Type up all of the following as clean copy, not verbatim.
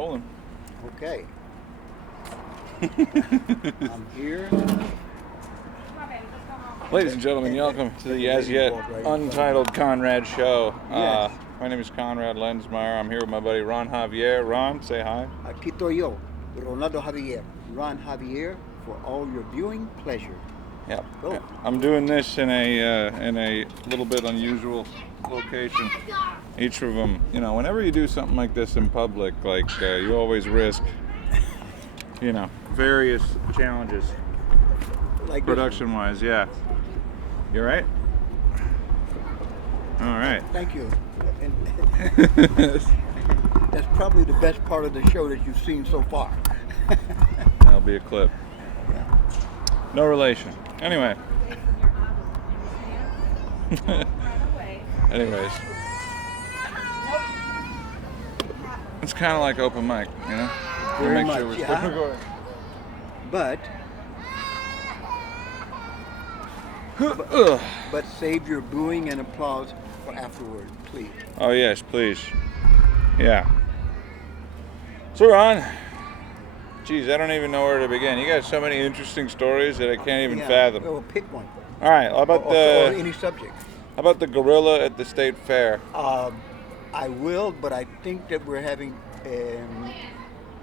rolling. Okay. I'm here. Ladies and gentlemen, welcome to the as yet untitled Conrad Show. Yes. My name is Conrad Lensmeyer. I'm here with my buddy Ron Javier. Ron, say hi. Aquí estoy yo, Ronaldo Javier. Ron Javier for all your viewing pleasure. Yep. Go. I'm doing this in a little bit unusual location. Each of them, whenever you do something like this in public, you always risk, various challenges. Like Production-wise, yeah. You right? All right. Thank you. And that's probably the best part of the show that you've seen so far. That'll be a clip. Yeah. No relation. Anyway. Anyways. It's kind of like open mic, Very Make much, sure we're yeah. recording. But save your booing and applause for afterward, please. Oh yes, please. Yeah. So Ron, geez, I don't even know where to begin. You got so many interesting stories that I can't even fathom. Well, pick one. All right, how about Or any subject. How about the gorilla at the state fair? I will, but I think that we're having an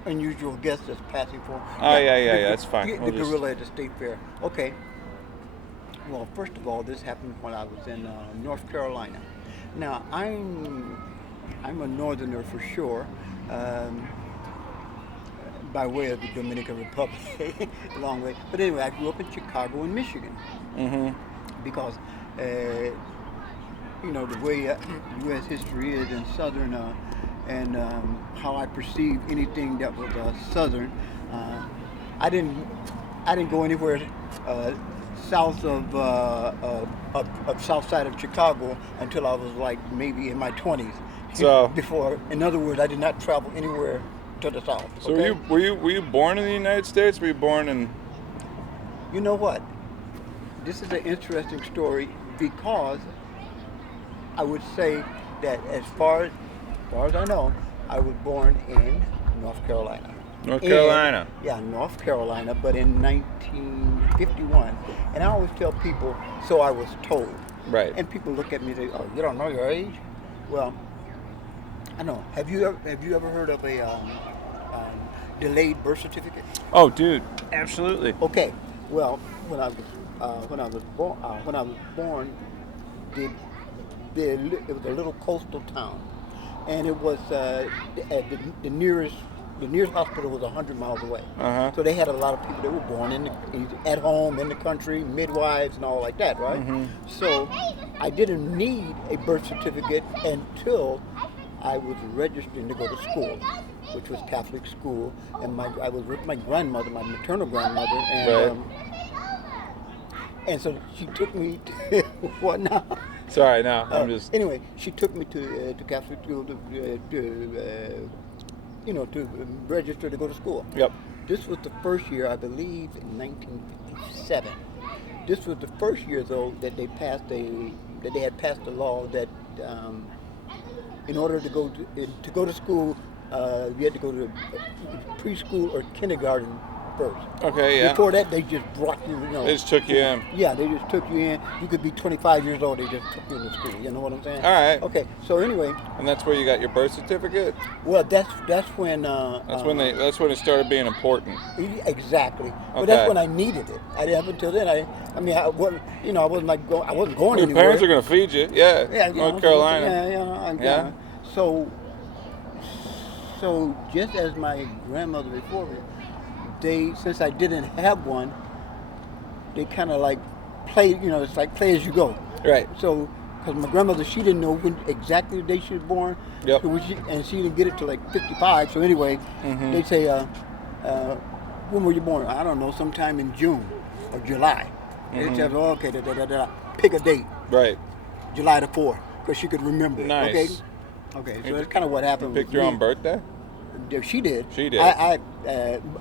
unusual guest that's passing for. Oh, yeah, that's fine. The gorilla at the state fair. Okay. Well, first of all, this happened when I was in North Carolina. Now, I'm a northerner for sure, by way of the Dominican Republic, a long way. But anyway, I grew up in Chicago and Michigan. Mm-hmm. Because, the way U.S. history is in Southern, and how I perceive anything that was Southern, I didn't go anywhere south of south side of Chicago until I was like maybe in my 20s. So before, in other words, I did not travel anywhere to the south. So okay? were you born in the United States? Were you born in? You know what? This is an interesting story because I would say that as far as I know, I was born in North Carolina. North Carolina. Yeah, North Carolina, but in 1951. And I always tell people, so I was told. Right. And people look at me and say, oh, you don't know your age? Well, I know. Have you ever heard of a delayed birth certificate? Oh, dude, absolutely. Okay. Well, when I was born, it was a little coastal town, and it was the nearest hospital was 100 miles away. Uh-huh. So they had a lot of people that were born at home in the country, midwives and all like that, right? Mm-hmm. So I didn't need a birth certificate until I was registering to go to school, which was Catholic school, and I was with my grandmother, my maternal grandmother, and Right. And so she took me to what now? Sorry, no, I'm just. Anyway, she took me to Catholic school to register to go to school. Yep. This was the first year, I believe, in 1957. This was the first year, though, that they had passed a law that in order to go to school, you had to go to preschool or kindergarten first. Okay, yeah. Before that, they just brought you. They just took you in. Yeah, they just took you in. You could be 25 years old. They just took you into school. You know what I'm saying? All right. Okay. So anyway. And that's where you got your birth certificate. Well, that's when. That's when it started being important. Exactly. But Okay. that's when I needed it. I didn't up until then. I wasn't. I wasn't going Your anywhere. parents are gonna feed you. Yeah. Yeah, North Carolina. Yeah. So just as my grandmother before me, since I didn't have one, they kind of like play. It's like play as you go. Right. So, because my grandmother, she didn't know exactly the day she was born. Yep. So and she didn't get it till like 55. So anyway, Mm-hmm. they say, when were you born? I don't know, sometime in June or July. Mm-hmm. They tell her, okay, pick a date. Right. July the 4th, because she could remember. Nice. Okay, so that's kind of what happened. You picked with your me. own birthday? She did. She did.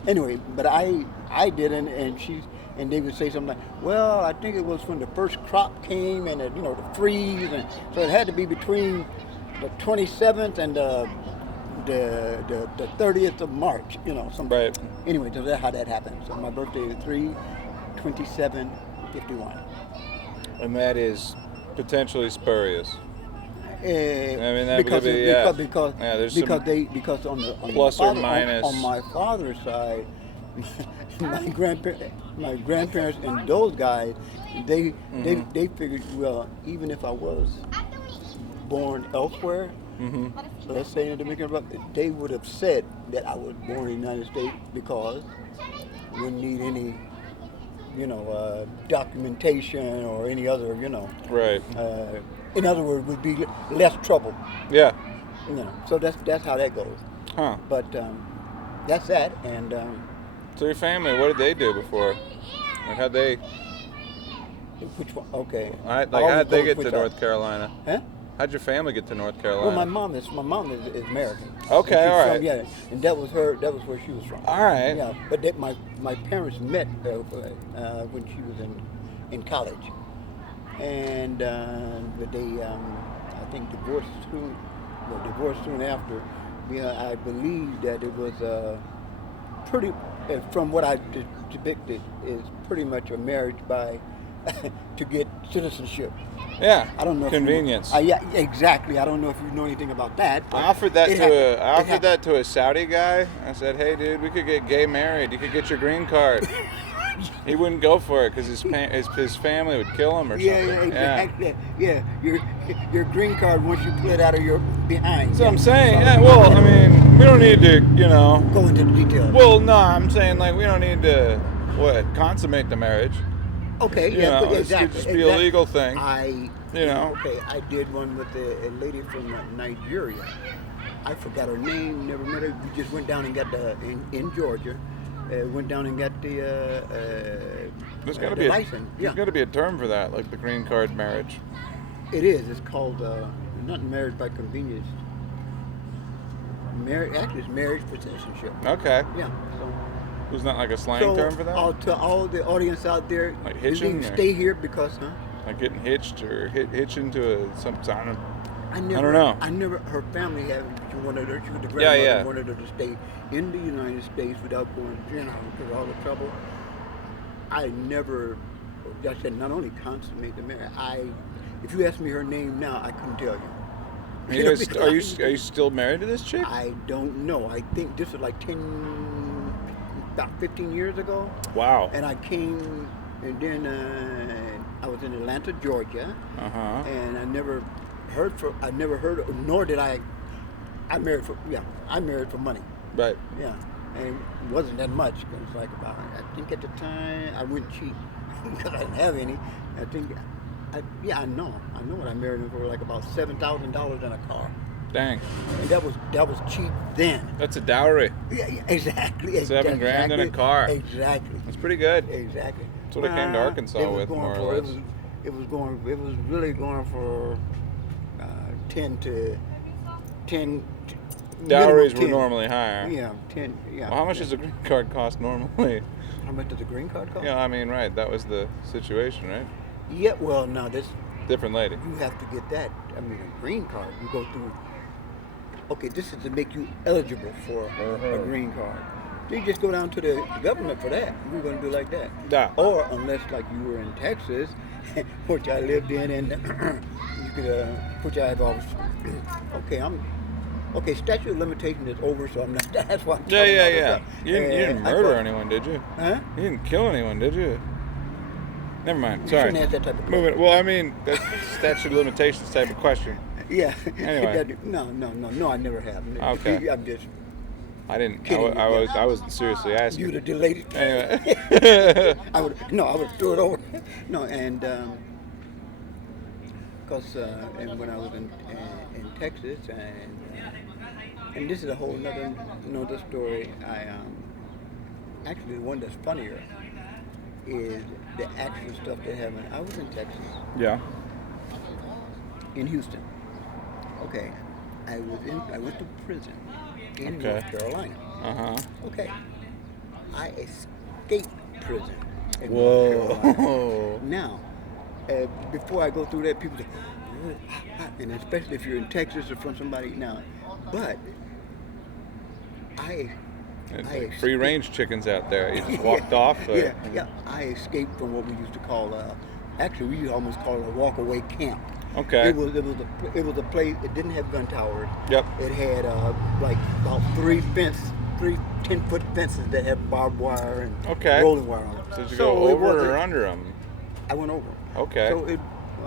Anyway, but I didn't, and they would say something like, well, I think it was when the first crop came and the freeze, and so it had to be between the 27th and the the 30th of March. You know, some. Right. Anyway, so that's how that happened. So my birthday is 3/27/51. And that is potentially spurious. I mean, that because could be, because yeah, there's because some they because on the plus or minus. on my father's side, my grandparents and those guys, they figured, well, even if I was born elsewhere, let's say in the Dominican Republic, they would have said that I was born in the United States because we wouldn't need any, documentation or any other, Right. in other words, would be less trouble. Yeah. So that's how that goes. Huh. But that's that, and So your family, what did they do before? Like how'd they? which one? Okay. How'd All they goes get which to North Carolina? Huh? How'd your family get to North Carolina? Well, my mom is American. Okay, And she's all from- right. yeah, and that was her. That was where she was from. All right. Yeah, but my parents met when she was in college, and but they I think divorced soon after. Yeah, I believe that it was pretty. From what I depicted, is pretty much a marriage by to get citizenship. Yeah. I don't know. Convenience. Yeah, exactly. I don't know if you know anything about that. I offered that to that to a Saudi guy. I said, "Hey, dude, we could get gay married. You could get your green card." He wouldn't go for it because his family would kill him or something. Yeah, exactly. Yeah, your green card once you pull it out of your behind. That's what I'm saying. Yeah. Well, I mean, we don't need to, Go into the details. Well, no, I'm saying like we don't need to consummate the marriage. Okay, You yeah, know, it exactly. could just be a legal thing. Okay, I did one with a lady from Nigeria. I forgot her name, never met her. We just went down and got in Georgia. Went down and got the There's got to be license. There's got to be a term for that, like the green card marriage. It is. It's called not marriage by convenience. Actually, it's marriage for citizenship. Okay. Yeah. There's not like a slang term for that? To all the audience out there, Like you hitching, need to or- stay here because, Like getting hitched or hitching to some kind I don't know. I never. Her family had. She wanted her. She was the Yeah, grandmother. yeah. Wanted her to stay in the United States without going, because of all the trouble. I never. I said not only consummate the marriage. If you ask me her name now, I couldn't tell you. Are you still married to this chick? I don't know. I think this was like about 15 years ago. Wow. And I came, and then I was in Atlanta, Georgia, and I never heard, nor did I married for money. Right. Yeah, and it wasn't that much. It was like about, I think at the time I went cheap because I didn't have any. I think, I know what I married him for, like about $7,000 in a car. Dang. And that was cheap then. That's a dowry. Yeah, exactly. $7 grand in a car. Exactly. That's pretty good. Exactly. That's what I came to Arkansas with, more or less. It was really going for 10 to 10. Dowries were 10. normally higher. Yeah, 10. Yeah. Well, how much does a green card cost normally? How much does a green card cost? Yeah, I mean, right. That was the situation, right? Yeah. Well, now this. Different lady. You have to get that. I mean, a green card. You go through. Okay, this is to make you eligible for a green card. So you just go down to the government for that. We're going to do like that. Yeah. Or unless, like you were in Texas, which I lived in, and you could, which I have always. Okay, statute of limitation is over, so I'm not. That's why I'm talking about Yeah. it. You didn't murder anyone, did you? Huh? You didn't kill anyone, did you? Never mind. You Sorry. shouldn't ask that type of question. Moving. Well, I mean, that's statute of limitations type of question. Yeah. Anyway. No, I never have. Okay. I'm just. I didn't. Kidding you, I wasn't seriously asking. You'd have delayed it. Anyway. I would throw it over. No, and because and when I was in Texas, and this is a whole another story. I actually the one that's funnier is the actual stuff that happened. I was in Texas, Yeah. in Houston. Okay, I went to prison in Okay. North Carolina. Okay, I escaped prison in North Carolina. Whoa. Now, before I go through that, people say, and especially if you're in Texas or from somebody now, but I It's I like free range chickens out there. You just walked off. yeah. I escaped from what we used to call, actually we almost call it a walk-away camp. Okay. It was a place. It didn't have gun towers. Yep. It had like about three 10-foot fences that had barbed wire and Okay. rolling wire on them. So did you go over or under them? I went over. Okay. So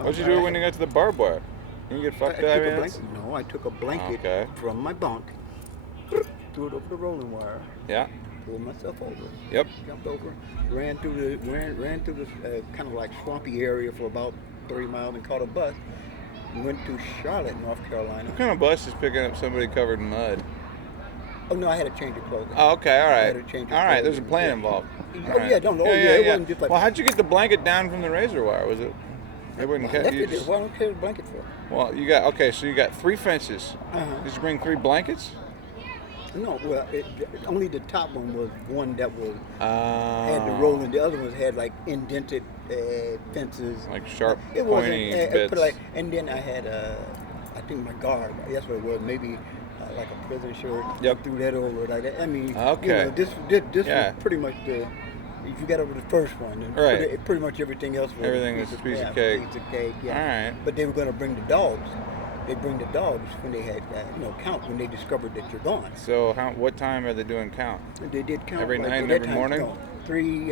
What'd you do when you got to the barbed wire? You get fucked up. No, I took a blanket from my bunk, threw it over the rolling wire. Yeah. Pulled myself over. Yep. Jumped over, ran through the kind of like swampy area for about 30 miles and caught a bus. Went to Charlotte, North Carolina. What kind of bus is picking up somebody covered in mud? Oh no, I had to change of clothing. Oh, okay, all I right. had to change of All right, clothing. there's a plan involved. Oh yeah, don't know. It wasn't just like. Well, how'd you get the blanket down from the razor wire? Was it? They wouldn't catch you. Why don't I carry a blanket for? Well, you got so you got 3 fences. Uh-huh. Did you bring 3 blankets? No, well, only the top one was one that was had the Oh. rolling. The other ones had like indented fences, Like sharp, it pointy wasn't, bits. and then I had I think my guard. That's what it was. Maybe like a prison shirt. Yep. I threw that over like that. I mean, Okay. this Yeah. was pretty much the. If you got over the first one, then Right. pretty much everything else was Everything was a piece of cake. Piece of cake, yeah. All right. But they were going to bring the dogs. They bring the dogs when they had count when they discovered that you're gone. So what time are they doing count? They did count Every like, night at and that every time, morning? No,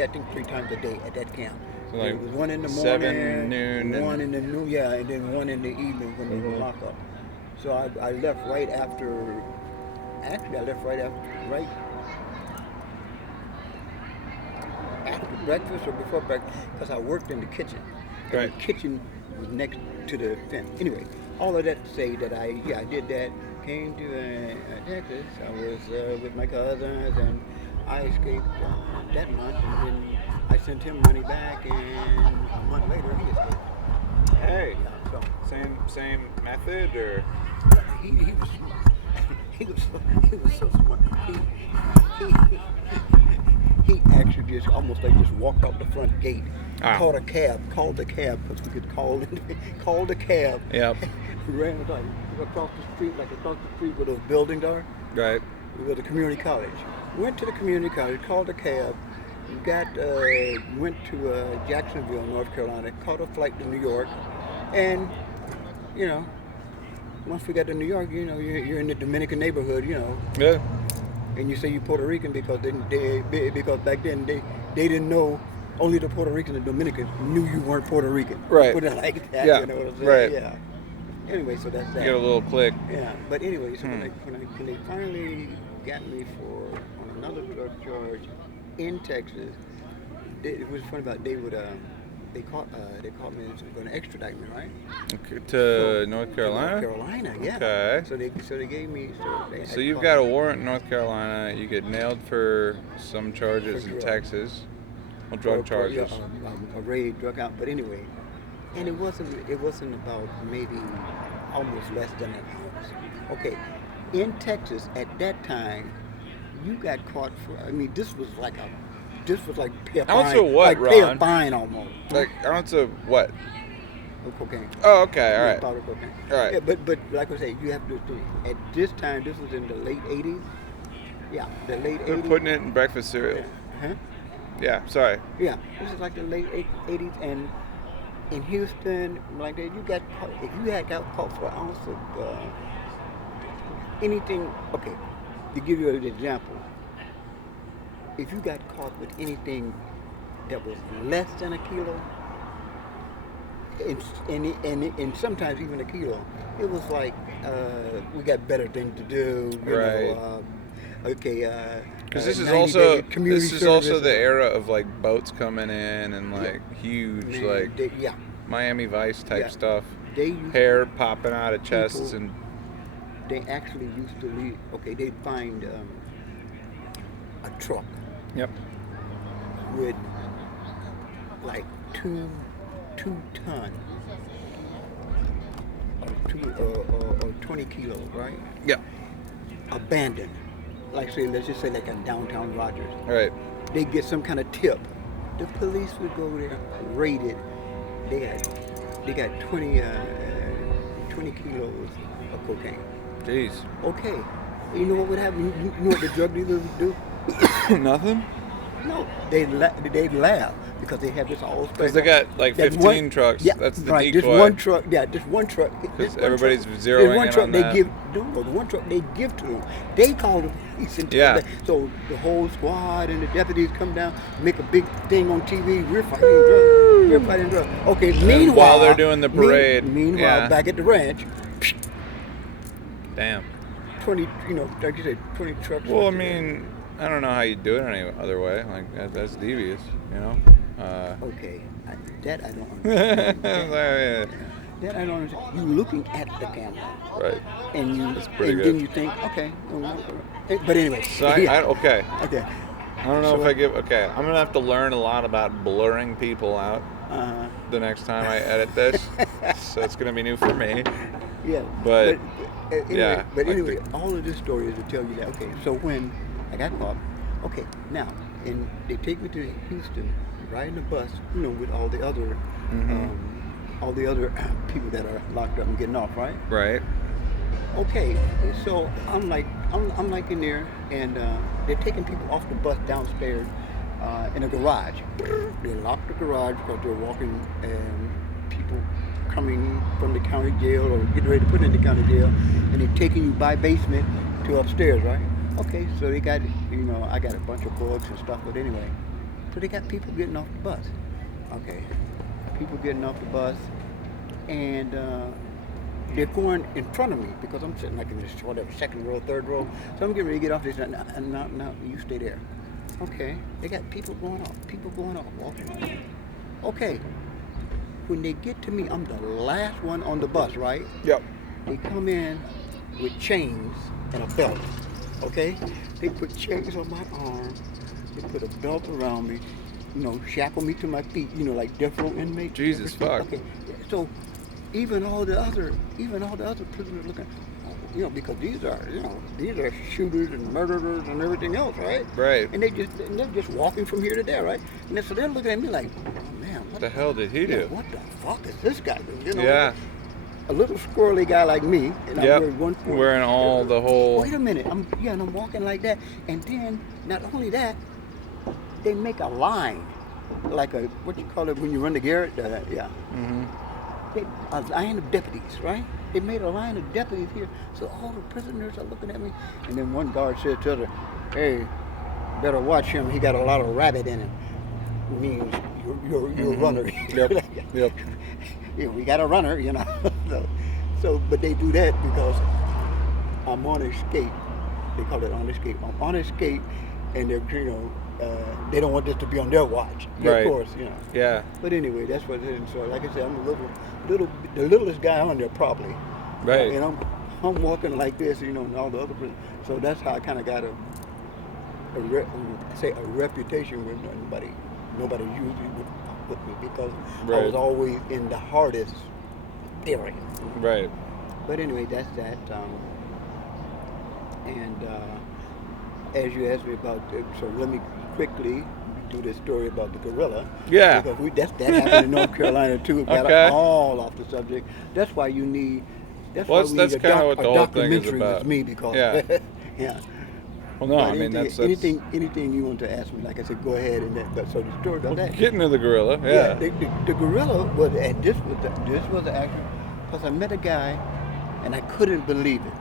I think three times a day at that camp. So There like was one in the 7, morning, noon, one in the noon, yeah, and then one in the evening when they were locked up. So I left right after. Actually, I left right after breakfast or before breakfast because I worked in the kitchen. And Right. The kitchen was next to the fence. Anyway, all of that to say that I did that. Came to Texas. I was with my cousins and I escaped that month, and then I sent him money back, and a month later he escaped. Hey, Yeah, so same method or? he was smart. He was so smart. He actually just almost like just walked out the front gate, called the cab because we could call the cab. Yep. Ran across the street where those buildings are. Right. We were the community college. Went to the community college, called a cab, went to Jacksonville, North Carolina, caught a flight to New York, and once we got to New York, you're in the Dominican neighborhood, Yeah. and you say you're Puerto Rican because because back then they didn't know. Only the Puerto Ricans and Dominicans knew you weren't Puerto Rican. Right. Put it like that. Yeah. You know what I'm saying? Right. Yeah. Anyway, so that's that. You get a little click. Yeah, but anyway, so when they finally got me on another drug charge in Texas, it was funny about they caught me and were going to extradite me, right? Okay, to North Carolina? North Carolina, yeah. Okay. So they gave me So you've got a warrant in North Carolina. You get nailed for some charges in Texas. Well, drug charges. A raid, drug out. But anyway, and it wasn't about maybe almost less than an ounce. Okay, in Texas at that time, you got caught for. I mean, this was like pay a fine. Ounce of what, like pay a Ron? fine almost. Like ounce of what? Of cocaine. Oh, okay, all right. Powder cocaine. All right. Yeah, but like I say, you have to. At this time, this was in the late '80s. Yeah, the late They're 80s. putting it in breakfast cereal. Huh? Yeah, sorry. Yeah, this is like the late '80s, and in Houston, like that, you got caught, if you had got caught for an ounce of anything. Okay, to give you an example, if you got caught with anything that was less than a kilo, and sometimes even a kilo, it was like we got better things to do. You Right. know, okay. Because this is 90-day also community also service. the era of like boats coming in and like huge Man, like yeah. Miami Vice type Yeah. stuff. They used Hair popping out of chests People- and They actually used to leave. Okay, they'd find a truck yep. with like two ton or 20 kilos, right? Yeah. Abandoned. Let's just say like in downtown Rogers. All right. They get some kind of tip. The police would go there, raid it. They got 20 kilos of cocaine. Jeez. Okay, You know what would happen? You know what the drug dealers would do? Nothing. No, they'd laugh because they have this all Because they got like that 15 trucks. Yeah, That's the right. decoy. This one truck. Yeah, this one truck. Because This one everybody's truck, zeroing this one in truck on they that. give. No, the one truck they give to them. They call the police and tell Yeah. them. So the whole squad and the deputies come down, make a big thing on TV. We're fighting drugs. We're fighting drugs. Okay. Meanwhile, while they're doing the parade, meanwhile, yeah. back at the ranch, Damn. 20. You know, like you said, 20 trucks. Well, I mean, I don't know how you do it any other way. Like that's devious, you know. Okay, that I don't understand. Yeah. That I don't understand. You looking at the camera, Right. and pretty good. then you think, okay, but anyway. So yeah. okay. Okay. I don't know So- if I give. Okay, I'm gonna have to learn a lot about blurring people out the next time I edit this. So it's gonna be new for me. Yeah. But, anyway, yeah, But like anyway, all of this story is to tell you that. Okay, so when I got caught, okay, now and they take me to Houston, riding the bus, you know, with all the other, people that are locked up and getting off, right? Right. Okay, so I'm like in there, and they're taking people off the bus downstairs in a garage. They locked the garage because they're walking and people coming from the county jail or getting ready to put in the county jail, and they're taking you by basement to upstairs, right? Okay, so they got, you know, I got a bunch of books and stuff, but anyway, so they got people getting off the bus. Okay, people getting off the bus, and they're going in front of me because I'm sitting like in this whatever second row, third row. So I'm getting ready to get off this, and now you stay there. Okay, they got people going off, walking. Okay, when they get to me, I'm the last one on the bus, right? Yep. They come in with chains and a belt. Okay, they put chains on my arm. They put a belt around me. You know, shackle me to my feet. You know, like death row inmates. Jesus fuck. Okay, so even all the other prisoners looking, you know, because these are shooters and murderers and everything else, right? Right. And they're just walking from here to there, right? And so they're looking at me like, oh man, What the hell did he yeah, do? what the fuck is this guy doing? You know, Yeah. a little squirrely guy like me, and I'm wearing 140. Wearing all the whole. Wait a minute, and I'm walking like that, and then not only that, they make a line, like a what you call it when you run the Garrett, yeah. Mm-hmm. A line of deputies, right? They made a line of deputies here, so all the prisoners are looking at me, and then one guard said to the other, "Hey, better watch him. He got a lot of rabbit in him." Means you're a runner. Yep. Yep. You know, we got a runner, you know. so, but they do that because I'm on escape. They call it on escape. I'm on escape, and they're, you know, they don't want this to be on their watch. Yeah, Right. of course, you know. Yeah. But anyway, that's what it is. So, like I said, I'm the littlest guy on there probably. Right. And I'm walking like this, you know, and all the other prisoners. So that's how I kind of got a reputation with nobody usually would with me because I Right. was always in the hardest area. Right. But anyway, that's that. As you asked me about, so let me quickly do this story about the gorilla. Yeah. Because that happened in North Carolina too. Got Okay. all off the subject. That's why you need. That's Well, why we that's need kinda what the whole thing is documentary about. with me because. Yeah. Yeah. Well, no, But I mean that's anything you want to ask me, like I said, go ahead and that. But so the story about that. getting to the gorilla. Yeah. The gorilla was, and this was the actual, because I met a guy, and I couldn't believe it.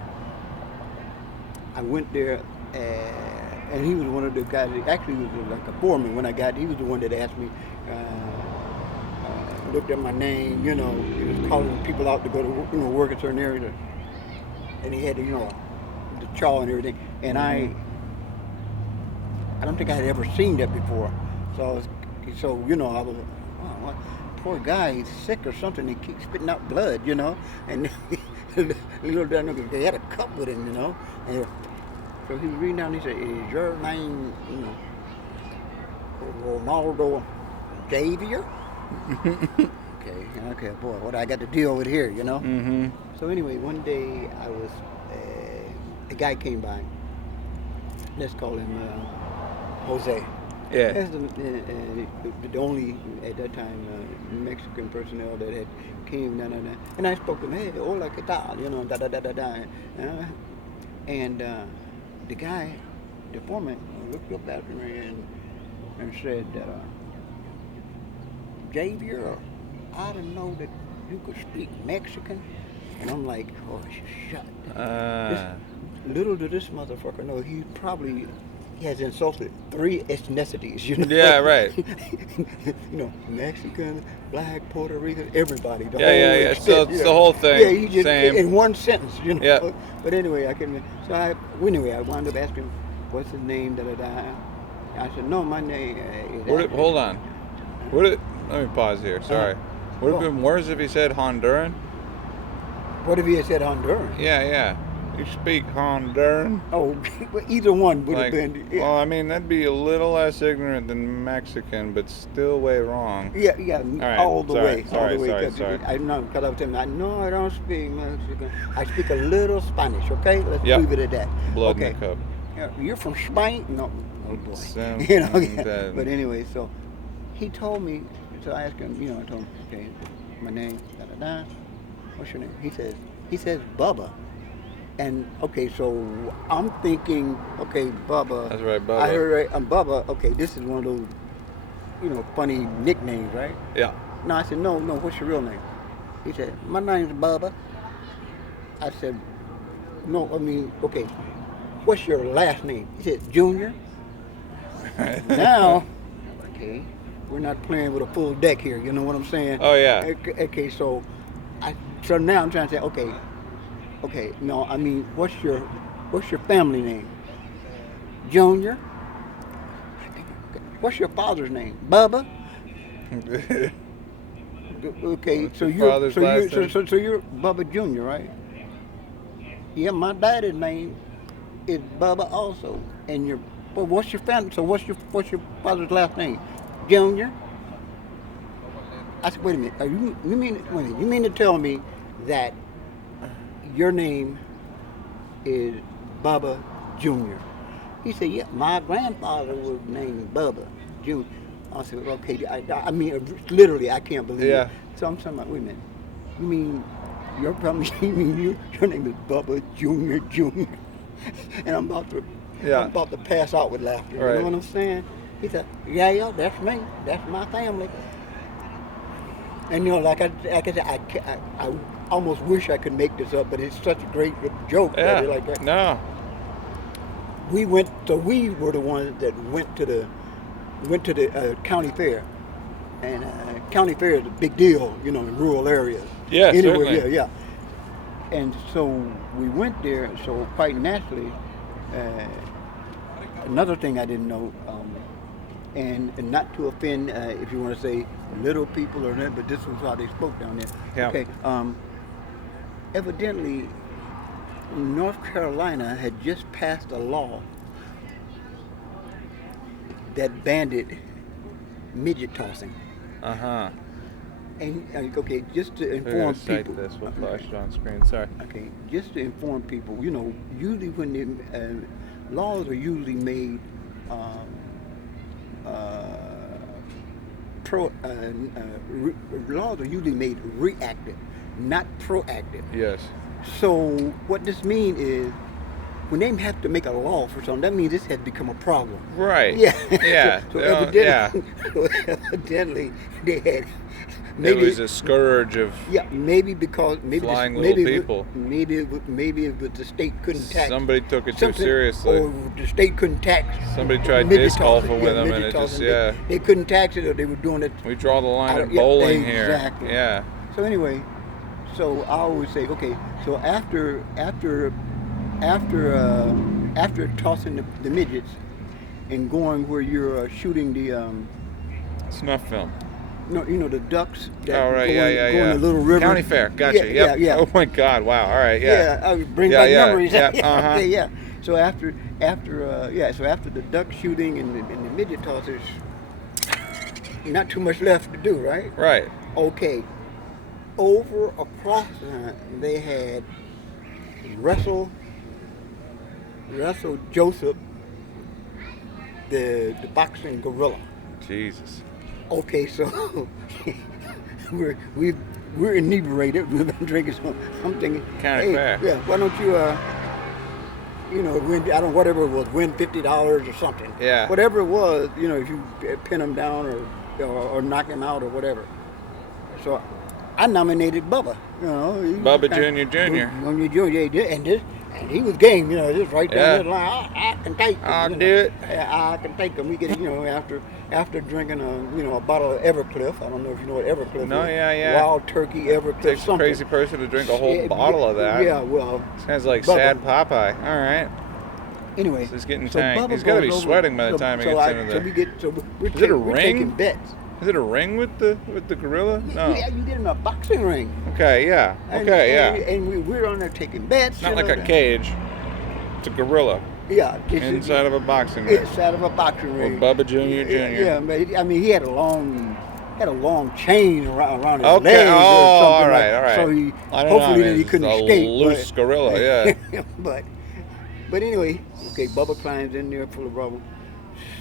I went there, and he was one of the guys. That actually was like a foreman when I got. He was the one that asked me, looked at my name. You know, he was calling people out to go to work at certain areas, and he had the chaw and everything, and I don't think I had ever seen that before. So I was like, wow, what, poor guy, he's sick or something. He keeps spitting out blood, and the little damn nigga, they had a cup with him, and so he was reading down. He said, "Is your name, Ronaldo Javier?" Okay, boy, what I got to deal with here, Mm-hmm. So anyway, one day I was, a guy came by. Let's call him Jose. Yeah. That's the only, at that time, Mexican personnel that had came, and I spoke to him, "Hey, hola, ¿qué tal?" Da. And the guy, the foreman, looked up at me and said, Javier, I didn't know that you could speak Mexican. And I'm like, oh, shut up. Little did this motherfucker know, he has insulted 3 ethnicities, you know? Yeah, right. Mexican, black, Puerto Rican, everybody. The Yeah, whole yeah, yeah. extent, So it's the whole thing. Yeah, he just, same. in one sentence, Yeah. But anyway, I wound up asking him, what's his name, I said, no, my name is... Hold on. Let me pause here. Sorry. Would have been worse if he said Honduran? What if he had said Honduran? Yeah. You speak Honduran? Oh, either one would have Like, been... Yeah. well, I mean, that'd be a little less ignorant than Mexican, but still way wrong. Yeah, right. all the way. Sorry. I know, because I was telling him, no, I don't speak Mexican. I speak a little Spanish, okay? Let's leave it at that. Blood okay. in the cup. Yeah, you're from Spain? No. Oh, boy. Dead. But anyway, so he told me, so I asked him, I told him, okay, my name, da-da-da. What's your name? He says Bubba. And, okay, so I'm thinking, okay, Bubba. That's right, Bubba. I heard, right, I'm Bubba. Okay, this is one of those, funny nicknames, right? Yeah. No, I said, no, what's your real name? He said, my name's Bubba. I said, no, okay, what's your last name? He said, Junior. Now, okay, we're not playing with a full deck here, you know what I'm saying? Oh, yeah. Okay, so now I'm trying to say, okay, no, what's your family name? Junior. What's your father's name? Bubba. Okay, so you're Bubba Junior, right? Yeah, my daddy's name is Bubba also, and what's your family? So what's your father's last name? Junior. I said, wait a minute. You mean to tell me that your name is Bubba Junior? He said, yeah, my grandfather was named Bubba Jr. I said, okay, literally, I can't believe it. So I'm talking about, wait a minute, you mean your name is Bubba Jr. And I'm about to pass out with laughter. Right. You know what I'm saying? He said, yeah, that's me. That's my family. And like I said, I almost wish I could make this up, but it's such a great joke. Yeah. Like, no. We were the ones that went to the county fair, and county fair is a big deal, in rural areas. Yeah, anywhere, certainly. yeah. And so we went there. So quite naturally, another thing I didn't know, and not to offend, if you want to say little people or not, but this was how they spoke down there. Yeah. Okay. Evidently, North Carolina had just passed a law that banned midget tossing. Uh-huh. And okay, just to inform people. This will flash it on screen. Sorry. Okay, just to inform people, usually when the laws are usually made laws are usually made reactive, not proactive. Yes. So what this means is, when they have to make a law for something, that means this has become a problem. Right. Yeah. Yeah. so evidently they had. Maybe it was a scourge of maybe flying little people. Maybe it was the state couldn't tax. Somebody took it too seriously. Or the state couldn't tax. Somebody tried disc golfing with them, and it just They couldn't tax it, or they were doing it. We draw the line at bowling here. Exactly. Yeah. So anyway, so I always say, okay, so after tossing the midgets and going where you're shooting the snuff film. No, the ducks that go in the little river. County fair, gotcha. Yeah. Oh my God! Wow. All right. Yeah. I bring back memories. Yeah. Okay, yeah. So after the duck shooting and the midget tossers, not too much left to do, right? Right. Okay. Over across they had Russell Joseph, the boxing gorilla. Jesus. Okay, so we're inebriated. We've been drinking, so I'm thinking, County fair. Yeah, why don't you you know, win, I don't whatever it was, win $50 or something. Yeah. Whatever it was, you know, if you pin him down or knock him out or whatever. So I nominated Bubba. You know, Bubba Junior Junior. And he was game. You know, just right Yeah. down the line. I can take him. I'll you do know. it. I can take him. We get, you know, after drinking a bottle of Evercliff. I don't know if you know what Evercliff No, is. yeah. Wild turkey Evercliff. Takes a something. crazy person to drink a whole bottle of that. Yeah, well. Sounds like Bubba. sad Popeye. All right. Anyway, So he's getting so tanked. Bubba He's got to be goes over- sweating by the time he so gets I- into so the. we get so we're, Is it a we're ring? taking bets. Is it a ring with the gorilla? No. Yeah, you get in a boxing ring. Okay, yeah. And, Okay, and, yeah. And we're on there taking bets. Not you like know, a cage. It's a gorilla Yeah. inside of a boxing ring. Inside of a boxing With ring. Bubba Junior Junior. Yeah, but I mean, he had a long chain around his Okay. legs. Oh, or something all right, like, all right. So he I don't know, hopefully I mean, that he couldn't it's a escape. loose gorilla, yeah. But anyway, okay, Bubba climbs in there full of rubble.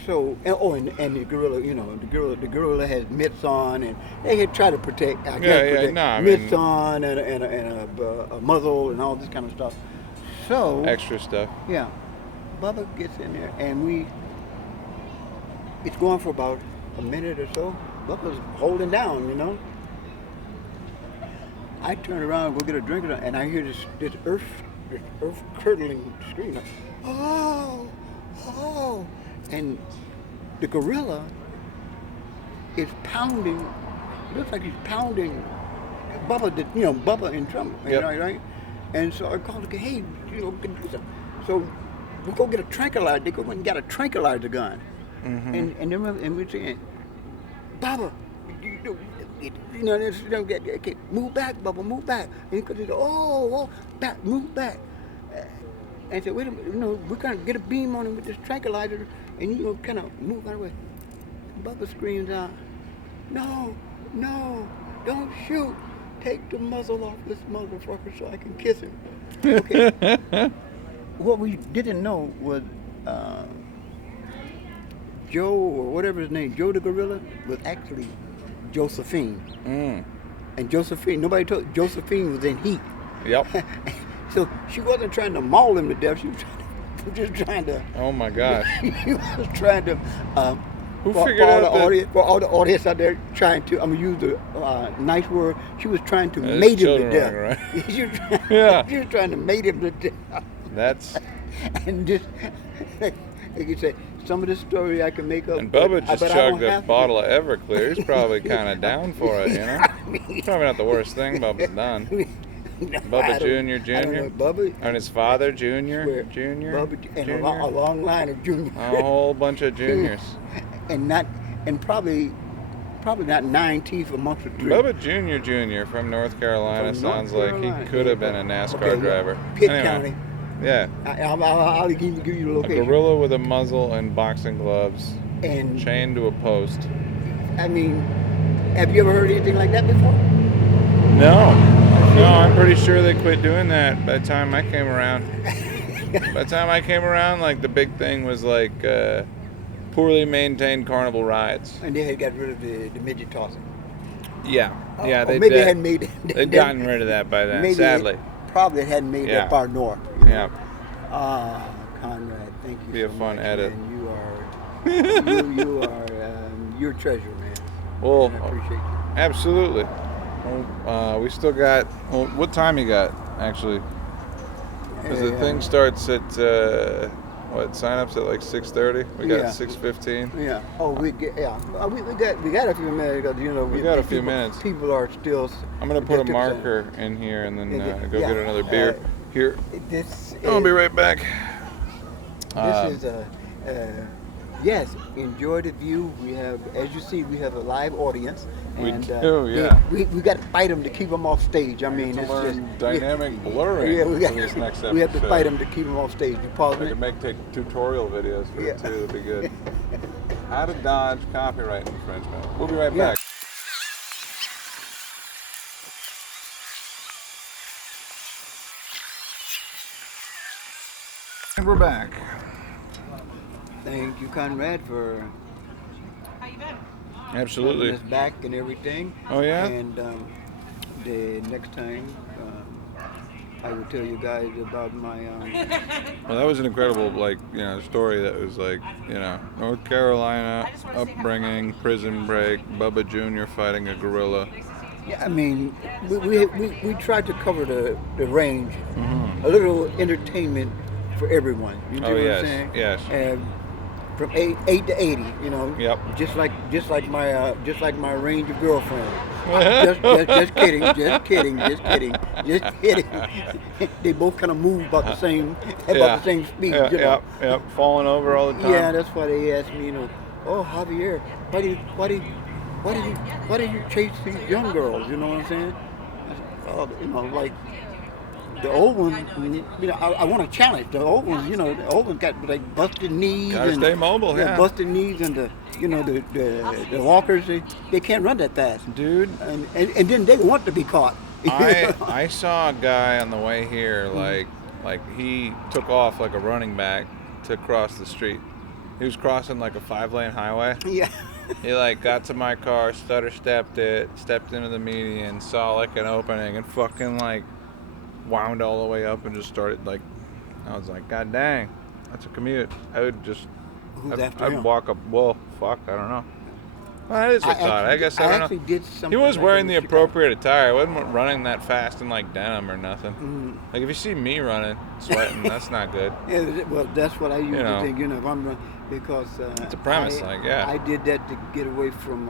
So and the gorilla, you know, the gorilla has mitts on, and they had tried to protect. Mitts on and a muzzle and all this kind of stuff. So Extra stuff. yeah, Bubba gets in there, and it's going for about a minute or so. Bubba's holding down, you know. I turn around and go get a drink, and I hear this earth curdling scream, like, oh, and the gorilla is pounding. It looks like he's pounding Bubba in trouble, Yep. right? And so I called, hey, you know, we can do something. So we go get a tranquilizer. They go and got a tranquilizer gun, and we're saying, Bubba, okay, move back, Bubba, move back. And he could say, back, move back. And I said, wait a minute, we're gonna get a beam on him with this tranquilizer, and you kind of move out of the way. Bubba screams out, no, don't shoot. Take the muzzle off this motherfucker so I can kiss him. Okay. What we didn't know was Joe, or whatever his name, Joe the gorilla, was actually Josephine. And Josephine, nobody told, Josephine was in heat. Yep. So she wasn't trying to maul him to death. She was just trying to. Oh my gosh. She was trying to. Who for figured out that? For all the audience out there trying to, I'm gonna use the nice word. She was trying to There's mate him to children death. running around. She was trying, Yeah. She was trying to mate him to death. That's. And just, like you say, some of the story I can make up. And Bubba just but I don't chugged a have to. bottle of Everclear. He's probably kind of down for it, you know? Probably not the worst thing Bubba's done. Bubba Junior Junior. Bubba. And his father, Junior. Swear, Junior. Bubba, and Junior. a long line of juniors. A whole bunch of juniors. and probably not 9 teeth amongst the three. Bubba Junior Junior from North Carolina From North sounds like Carolina. he could have been a NASCAR Okay, driver. Pitt Anyway, County. Yeah. I'll give you the A location. gorilla with a muzzle and boxing gloves, And chained to a post. I mean, have you ever heard anything like that before? No, I'm pretty sure they quit doing that by the time I came around. By the time I came around, like the big thing was like poorly maintained carnival rides. And they had got rid of the midget tossing. Yeah, Or maybe they hadn't made. they'd gotten rid of that by then, maybe sadly. Probably it hadn't made Yeah. that far north. Yeah. Conrad, thank you. Be a so fun much, edit. Man. You are your treasure, man. Well, I appreciate you. absolutely. We still got. Well, what time you got actually? Because the thing starts at sign-ups at like 6:30. We got 6:15. Yeah. Oh, we got a few minutes because We got a few minutes. People are still. I'm gonna put a 50%. marker in here and then go Yeah. get another beer. Here, This. I'll be right back. This is yes. Enjoy the view. We have, as you see, we have a live audience. We And, do, yeah. We got to fight them to keep them off stage. I mean, To it's learn just dynamic blurring Yeah, we for this next we have to episode. fight them to keep them off stage. You pause We me. can make tutorial videos for it too. That'd be good. How to dodge copyright infringement. We'll be right Yeah. back. And we're back. Thank you, Conrad, for How you been? Absolutely. having us back and everything. Oh, yeah? And the next time, I would tell you guys about my Well, that was an incredible, like, story that was like, North Carolina, upbringing, prison break, Bubba Jr. fighting a gorilla. yeah, I mean, we tried to cover the range, Mm-hmm. a little entertainment for everyone. You know Oh, what yes, I'm saying? yes. And from eight to 80, Yep. just like my range of girlfriends. Just kidding, just kidding. They both kind of move about the same speed. Yeah, yep. Falling over all the time. Yeah, that's why they asked me, oh Javier, why do you chase these young girls? You know what I'm saying? I said, oh, like the old ones, I want to challenge the old ones. The old ones got like busted knees. Gotta stay mobile, yeah. Busted knees and the walkers. They can't run that fast, Dude. And then they want to be caught. I saw a guy on the way here, like he took off like a running back to cross the street. He was crossing like a 5-lane highway. Yeah. He like got to my car, stutter stepped it, stepped into the median, saw like an opening, and fucking like wound all the way up and just started like. I was like, God dang, that's a commute. I would just. Who's after I'd him? walk up. Well, fuck, I don't know. Well, that is a thought. I guess I don't know. Did something He was like wearing that the in Chicago. appropriate attire. I wasn't running that fast in like denim or nothing. Mhm. Like if you see me running, sweating, that's not good. Yeah, well, that's what I usually know. think. If I'm running, because It's a premise, yeah. I did that to get away from.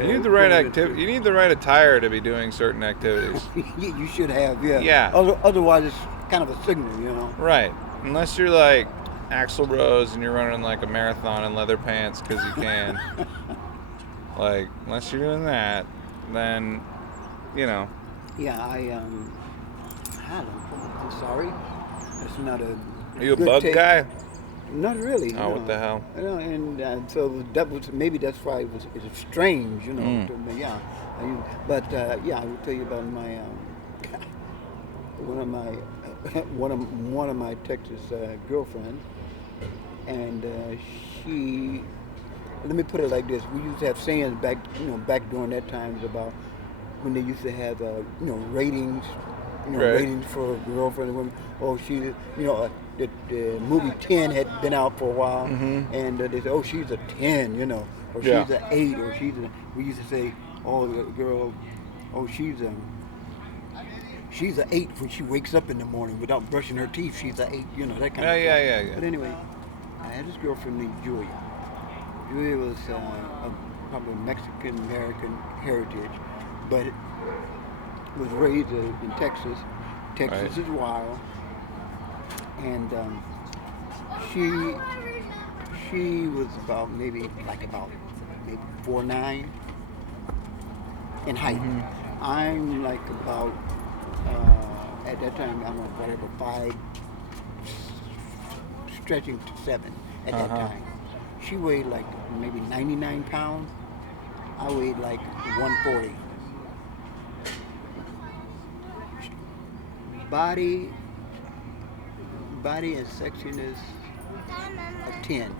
You need the right activity. You need the right attire to be doing certain activities. You should have, yeah. Yeah. Otherwise, it's kind of a signal, Right. Unless you're like Axl Rose and you're running like a marathon in leather pants because you can. Like, unless you're doing that, then, Yeah, I'm sorry. That's not a. Are you a good bug take. guy? Not really. Oh, what the hell? And so that was maybe that's why it was strange, to me, yeah. I will tell you about my one of my Texas girlfriends, and she. Let me put it like this: we used to have sayings back during that time about when they used to have ratings, Right. ratings for girlfriend and women. Oh, she, the movie 10 had been out for a while, and they said, oh, she's a 10, or Yeah. she's an 8, or we used to say, oh, the girl, oh, she's an 8 when she wakes up in the morning without brushing her teeth. She's an 8, that kind of stuff. Yeah. But anyway, I had this girlfriend named Julia. Julia was probably Mexican-American heritage, but was raised in Texas. Texas Right. is wild, and she was about maybe 4'9" in height. I'm like about at that time I'm whatever 5, stretching to 7 at that time. She weighed like maybe 99 pounds. I weighed like 140. Body and sexiness a 10.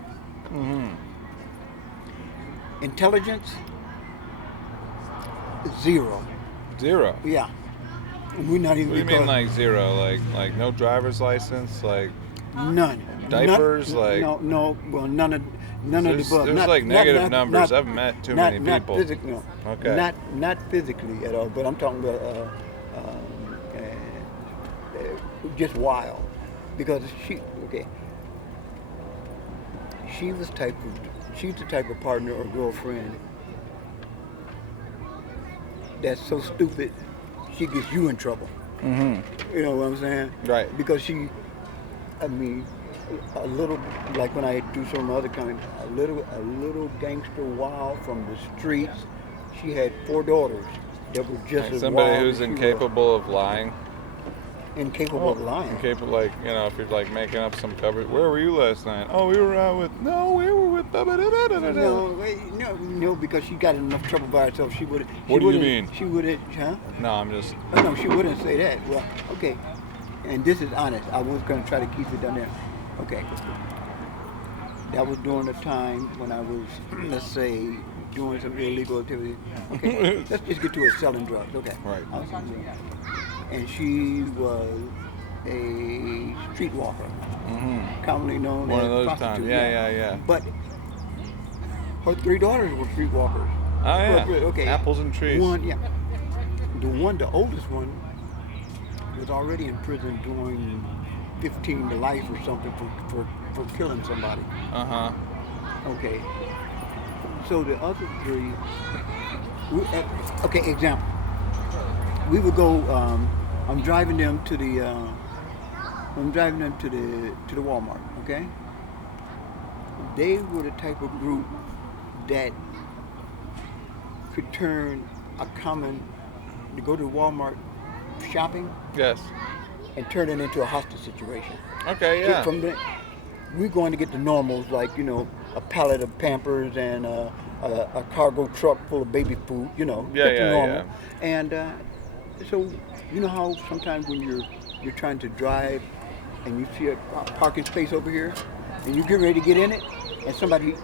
Intelligence 0. 0. Yeah. And we're not even. What do you mean like 0? Like no driver's license? Like none. diapers? Like no. Well, none of there's, the above. there's like negative numbers. I've met too many people. No. Okay. Not physically at all. But I'm talking about just wild, because she's the type of partner or girlfriend that's so stupid she gets you in trouble. You know what I'm saying? Right. Because a little, like when I do some other kind, a little gangster wild from the streets. She had 4 daughters that were just Like as somebody wild who's as she was. incapable of lying. Incapable of lying. Incapable, like, if you're like making up some cover. Where were you last night? Oh, we were out with. No, we were with. No, because she got in enough trouble by herself. She would. What do you mean? She wouldn't, huh? No, I'm just. Oh, no, she wouldn't say that. Well, okay. And this is honest. I was going to try to keep it down there. Okay. That was during the time when I was, let's say, doing some illegal activity. Okay, let's just get to it, selling drugs. Okay. Right. And she was a streetwalker, commonly known One as of those prostitute. times. Yeah. But her 3 daughters were streetwalkers. Oh yeah. Okay. Apples and trees. The oldest one, was already in prison doing 15 to life or something for killing somebody. Okay. So the other 3, example. We would go. I'm driving them to the Walmart. Okay. They were the type of group that could turn to go to Walmart shopping. Yes. And turn it into a hostage situation. Okay, yeah. So from there, we're going to get the normals like, a pallet of Pampers and a cargo truck full of baby food, get the normal. And so, you know how sometimes when you're trying to drive and you see a parking space over here and you get ready to get in it and somebody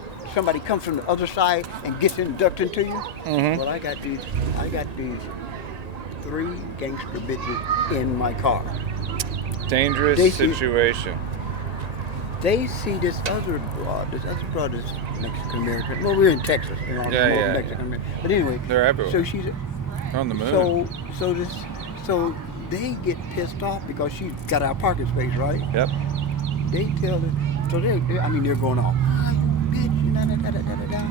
comes from the other side and gets inducted into you? Well, I got these 3 gangster bitches in my car. Dangerous situation. They see this other broad is Mexican American. No, we're in Texas. Mexican American. But anyway, they're everywhere. So she's on the moon. So they get pissed off because she's got our parking space, right? Yep. They tell her. So they're going off. Ah, you bitch, da, da, da, da.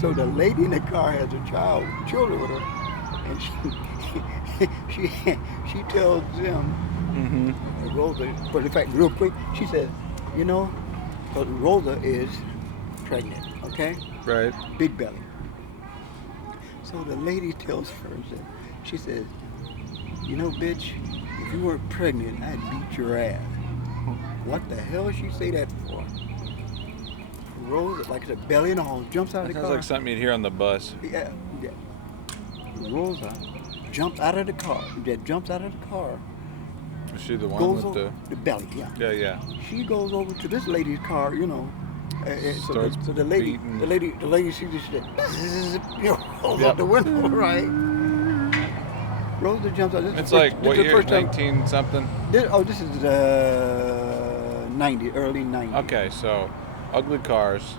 So the lady in the car has children with her, and she tells them. Rosa, but in fact, real quick, she says, because Rosa is pregnant, okay? Right. Big belly. So the lady tells her, she says, bitch, if you weren't pregnant, I'd beat your ass. What the hell did she say that for? Rosa, like a belly and all, jumps out of the car. Sounds like something you'd hear on the bus. Yeah. Rosa jumps out of the car. Is she the one with the belly? Yeah. Yeah. She goes over to this lady's car, so the lady sees this shit, rolls out the window, right? Rosa jumps out. It's like what year? 19 something. This is 90, early 90s. Okay, so ugly cars.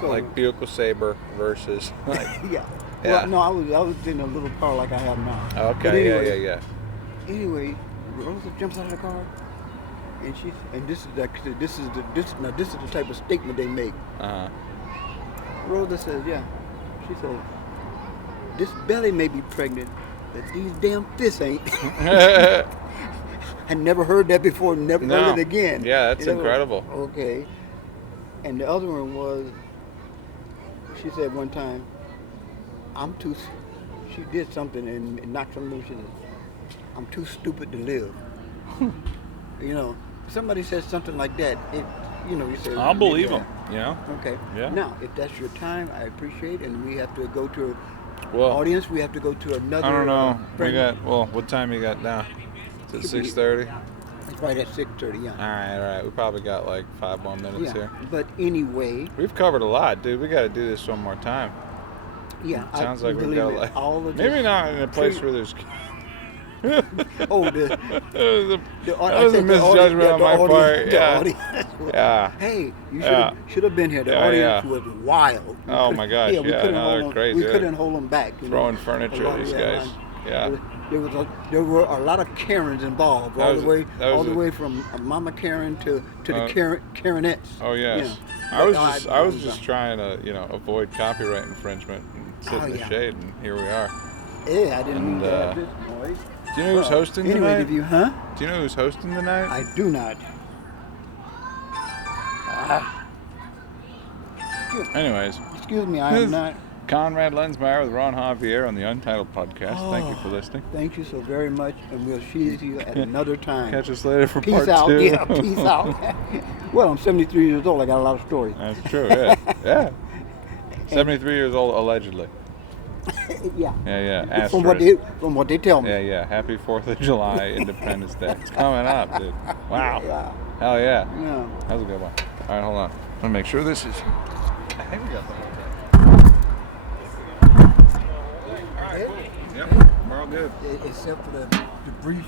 So, like Buick LeSabre versus like. Yeah. Well, no, I was in a little car like I have now. Okay. Anyway, Yeah. Anyway, Rosa jumps out of the car, and this is the type of statement they make. Rosa says, she said, this belly may be pregnant, but these damn fists ain't. I never heard that before. Never heard it again. Yeah, that's incredible. Okay, and the other one was, she said one time, she did something and knocked something. She said, I'm too stupid to live. Somebody says something like that. You say. I'll believe them. Okay. Yeah. Now, if that's your time, I appreciate it, and we have to go to audience. We have to go to another. I don't know. What time you got now? Is it 6:30? It's right at 6:30. Yeah. All right. We probably got like 5 more minutes here. But anyway. We've covered a lot, dude. We got to do this one more time. Yeah. Sounds like we got like all of maybe not in a place where there's. That was a misjudgment on my part. Yeah. Hey, you should have been here. The audience was wild. Oh my gosh. They're crazy. We couldn't hold them back. Throwing furniture at these guys. Yeah. There were a lot of Karens involved, all the way from Mama Karen to the Karenettes. Oh yes. Yeah. I was just trying to avoid copyright infringement and sit in the shade, and here we are. Yeah, I didn't mean to have this noise. Do you know who's hosting tonight? Do you know who's hosting tonight? I do not. Anyways. Excuse me, I am not. Conrad Lensmeyer with Ron Javier on the Untitled Podcast. Thank you for listening. Thank you so very much, and we'll see you at another time. Catch us later for part 2. Yeah, peace out. Well, I'm 73 years old. I got a lot of stories. That's true, yeah. 73 years old, allegedly. Yeah. From what they tell me. Yeah. Happy 4th of July, Independence Day. It's coming up, dude. Wow. Yeah. Hell yeah. Yeah. That was a good one. All right, hold on. I'm going to make sure this is... I think we got the whole thing. good. Except for the brief